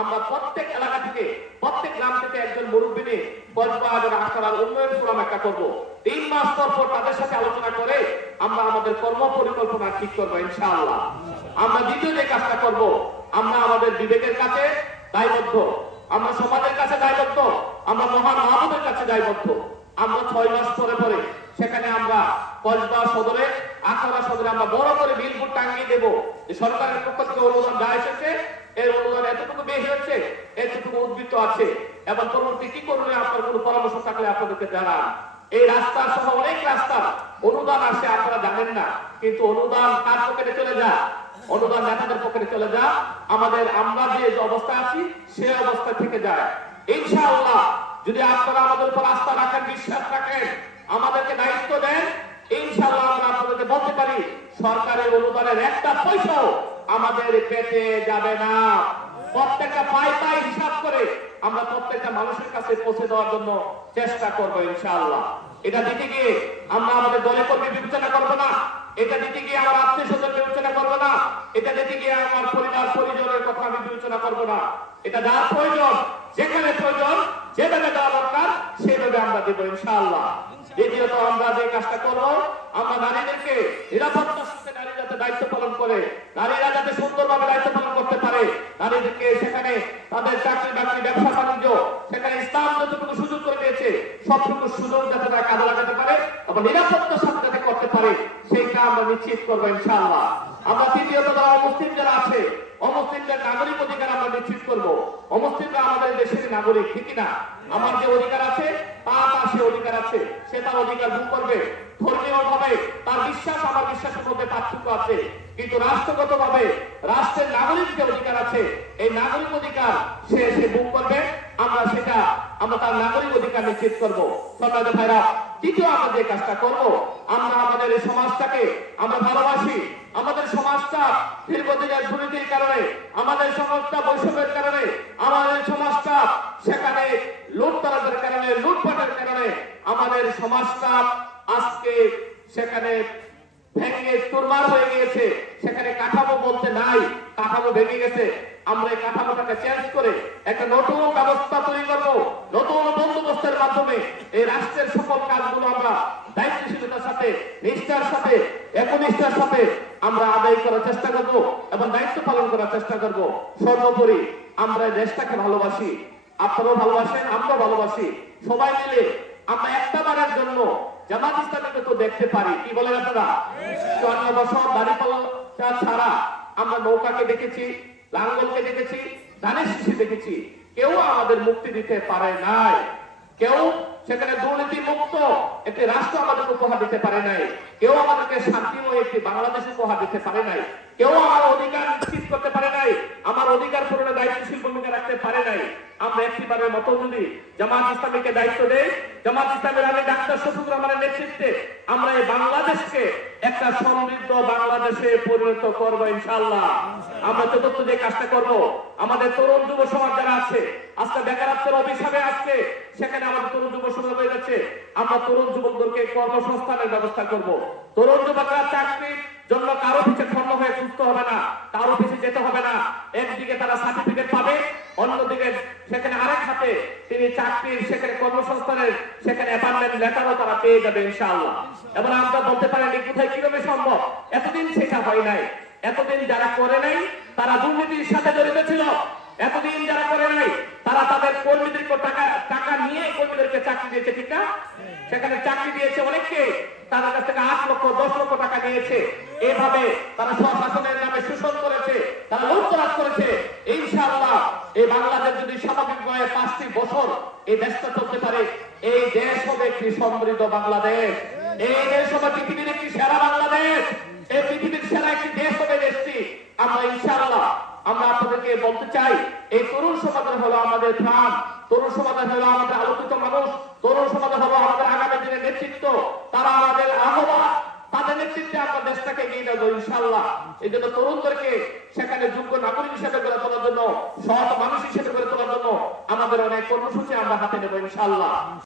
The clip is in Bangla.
আমরা প্রত্যেক এলাকা থেকে, প্রত্যেক গ্রাম থেকে একজন মুরব্বী নিয়ে কসবাজ আখড়ার উন্নয়ন ফোরাম একটা করব। তিন মাস পর পর তাদের সাথে আলোচনা করে আমরা আমাদের কর্ম পরিকল্পনা ঠিক করব ইনশাআল্লাহ। আমরা দ্বিতীয় যে কাজটা করব, আমরা আমাদের বিবেকের কাছে দায়বদ্ধ। আমরা সমাজের কাছে দায়বদ্ধ। আমরা মহান মাহবুবের কাছে দায়বদ্ধ। আমরা ছয় মাস পরে পরে সেখানে আমরা কসবা সদরে, আখাড়া সদরে আমরা বড় করে বিলবোর্ড টাঙিয়ে দেব। যে সরকারের পক্ষ থেকে অনুদান যা এসেছে এর অনুদান এতটুকু বেশি হচ্ছে, এতটুকু উদ্বৃত্ত আছে। এবং পরবর্তী কি করবে? আপনার কোনো পরামর্শ থাকলে আপনাদেরকে জানান। এই রাস্তা সহ অনেক রাস্তা অনুদান আসে আপনারা জানেন না। কিন্তু অনুদান কার পকেটে চলে যায়? অনুদান নেতাদের পকেটে চলে যায়। আমাদের আমরা যে যে অবস্থা আছি, সে অবস্থা থেকে যায়। ইনশাআল্লাহ, যদি আপনারা আমাদের উপর আস্থা রাখেন, বিশ্বাস রাখেন, আমাদেরকে দায়িত্ব দেন, ইনশাআল্লাহ আমরা আপনাদেরকে বলতে পারি, সরকারের অনুদানের একটা পয়সাও আমাদের পেটে যাবে না। প্রত্যেকটা পাই পাই হিসাব করে আমরা প্রত্যেকটা মানুষের কাছে পৌঁছে দেওয়ার জন্য চেষ্টা করব ইনশাআল্লাহ। এটা দিতে গিয়ে আমরা আমাদের দলে কর্মী বিবেচনা করব না। এটা দিতে গিয়ে আমার আত্মীয় স্বজন বিবেচনা করব না। এটা দিতে গিয়ে আমার পরিবার, পরিজনের কথা আমি বিবেচনা করব না। এটা যার প্রয়োজন, যেখানে প্রয়োজন, যেভাবে দেওয়া দরকার সেভাবে আমরা দেবো ইনশাআল্লাহ। দ্বিতীয়ত আমরা যে কাজটা করব, আমরা নারীদেরকে নিরাপত্তার সাথে নারী যাতে দায়িত্ব পালন করে। নারীরা যাতে সুন্দরভাবে দায়িত্ব পালন করতে পারে, নারীদেরকে সেখানে তাদের চাকরি বাকরি, ব্যবসা বাণিজ্য, সেখানে ইসলাম যতটুকু সুযোগ করে দিয়েছে সবটুকু সুযোগ যাতে তারা কাজে লাগাতে পারে আবার নিরাপত্তার সাথে যাতে করতে পারে, সেইটা আমরা নিশ্চিত করব ইনশাআল্লাহ। আমরা তৃতীয়ত মুসলিম যারা আছে অমুসলিমদের নাগরিক অধিকার আমরা নিশ্চিত করব। অমুসলিমরা আমাদের দেশের নাগরিক, ঠিক না আমার যে অধিকার আছে তার সে অধিকার আছে, সে তার অধিকার ভোগ করবে। ধর্মীয় ভাবে তার বিশ্বাস, আমার বিশ্বাসের মধ্যে পার্থক্য আছে। কিন্তু রাষ্ট্রগত ভাবে রাষ্ট্রের নাগরিক যে অধিকার আছে, এই নাগরিক অধিকার সে সে ভোগ করবে। আমরা সেটা, আমরা তার নাগরিক অধিকার নিশ্চিত করব। সন্ন্যাদের ভাইরা তৃতীয় আমরা যে কাজটা করব, আমরা আমাদের এই সমাজটাকে আমরা ভালোবাসি, আমাদের সমাজটা দীর্ঘদিনের দুর্নীতির কারণে, আমাদের সমাজটা বৈষম্যের কারণে, আমাদের সমাজটা সেখানে লুটতরাজের কারণে, লুটপাটের কারণে, আমাদের সমাজটা আজকে সেখানে ভেঙে চুরমার হয়ে গিয়েছে, সেখানে কাঠামো বলতে নাই, কাঠামো ভেঙে গেছে। আমরা এই কাঠামোটাকে চেঞ্জ করে একটা নতুন ব্যবস্থা তৈরি করব, নতুন বন্দোবস্তের মাধ্যমে এই রাষ্ট্রের সকল কাজগুলো আমরা দায়িত্বশীলতার সাথে নিষ্ঠার সাথে একনিষ্ঠার সাথে আমরা আদায় করার চেষ্টা করব এবং দায়িত্ব পালন করার চেষ্টা করব। সর্বোপরি আমরা দেশটাকে ভালোবাসি। আপনারাও ভালোবাসেন, আমরাও ভালোবাসি। সবাই মিলে আমরা একটা বারের জন্য জামাত ইসলামীকে তো দেখতে পারি। কি বলেন আপনারা? চুয়ান্ন বছর দাড়ি পাল্লা ছাড়া আমরা নৌকাকে দেখেছি, লাঙ্গলকে দেখেছি, ধানের শিশি দেখেছি। কেউ আমাদের মুক্তি দিতে পারে নাই। কেউ সেখানে দুর্নীতি মুক্ত একটি রাষ্ট্র আমাদেরকে উপহার দিতে পারে নাই। কেউ আমাদেরকে শান্তিময় একটি বাংলাদেশ উপহার দিতে পারে নাই। কেউ আমার অধিকার নিশ্চিত আমার অধিকার পূরণে দায়িত্বশীল ভূমিকা রাখতে পারে নাই। আমরা একটিবারের মতো যদি জামাত ইসলামীকে দায়িত্ব দেই, জামাত ইসলামের আগে ডাক্তার শফিকুর রহমানের নেতৃত্বে আমরা এই বাংলাদেশকে একটা সমৃদ্ধ বাংলাদেশে পরিণত করব ইনশাল্লাহ আমরা চতুর্থ যে কাজটা করব, আমাদের তরুণ যুব সমাজ যারা আছে, আজকে বেকারত্বের অভিশাপে আজকে সেখানে আমাদের তরুণ যুব সমাজ হয়ে যাচ্ছে, আমরা তরুণ যুবকদেরকে কর্মসংস্থানের ব্যবস্থা করব। তরুণ যুবকরা চাকরির জন্য কারও পিছে খন্ন হয়ে সুস্থ হবে না তার অফিসে যেতে হবে না। একদিকে তারা সার্টিফিকেট পাবে, অন্যদিকে সেখানে আরেক হাতে তিনি চাকরির সেখানে কর্মসংস্থানের, সেখানে অ্যাপার্টমেন্ট লেটারও তারা পেয়ে যাবে ইনশাআল্লাহ। এবং আমরা বলতে পারেন কোথায় কীভাবে সম্ভব? এতদিন সেটা হয় নাই। এতদিন যারা করে নাই, তারা দুর্নীতির সাথে জড়িত ছিল। এতদিন যারা করে নাই, তারা তাদের কর্মীদেরকে টাকা টাকা নিয়ে কর্মীদেরকে চাকরি দিয়েছে, ঠিক না? সেখানে চাকরি দিয়েছে অনেককে, তাদের কাছ থেকে আট লক্ষ, দশ লক্ষ টাকা নিয়েছে। এভাবে তারা স্বশাসনের নামে শোষণ করেছে, তারা লুটতরাজ করেছে। এই ইনশাআল্লাহ, এই বাংলাদেশ যদি স্বাভাবিকভাবে পাঁচটি বছর এই দেশটা চলতে পারে, এই দেশ হবে একটি সমৃদ্ধ বাংলাদেশ। এই দেশ হবে পৃথিবীর একটি সেরা বাংলাদেশ এই পৃথিবীর সেরা একটি দেশ হবে দেশটি আমরা ইনশাআল্লাহ আমরা আপনাদেরকে বলতে চাই, এই তরুণ সমাজের হলো আমাদের প্রাণ। তরুণ সমাজের হলো আমাদের আলোকিত মানুষ। তরুণ সমাজের হলো আমাদের আগামী দিনের নেতৃত্ব। তারা আমাদের আহ্বান তাদের নেতৃত্বে আমরা দেশটাকে এগিয়ে ইনশাল্লাহ এই জন্য তরুণদেরকে সেখানে যোগ্য নাগরিক হিসেবে গড়ে তোলার জন্য, সৎ মানুষ হিসেবে গড়ে তোলার জন্য আমাদের অনেক কর্মসূচি আমরা হাতে নেব ইনশাল্লাহ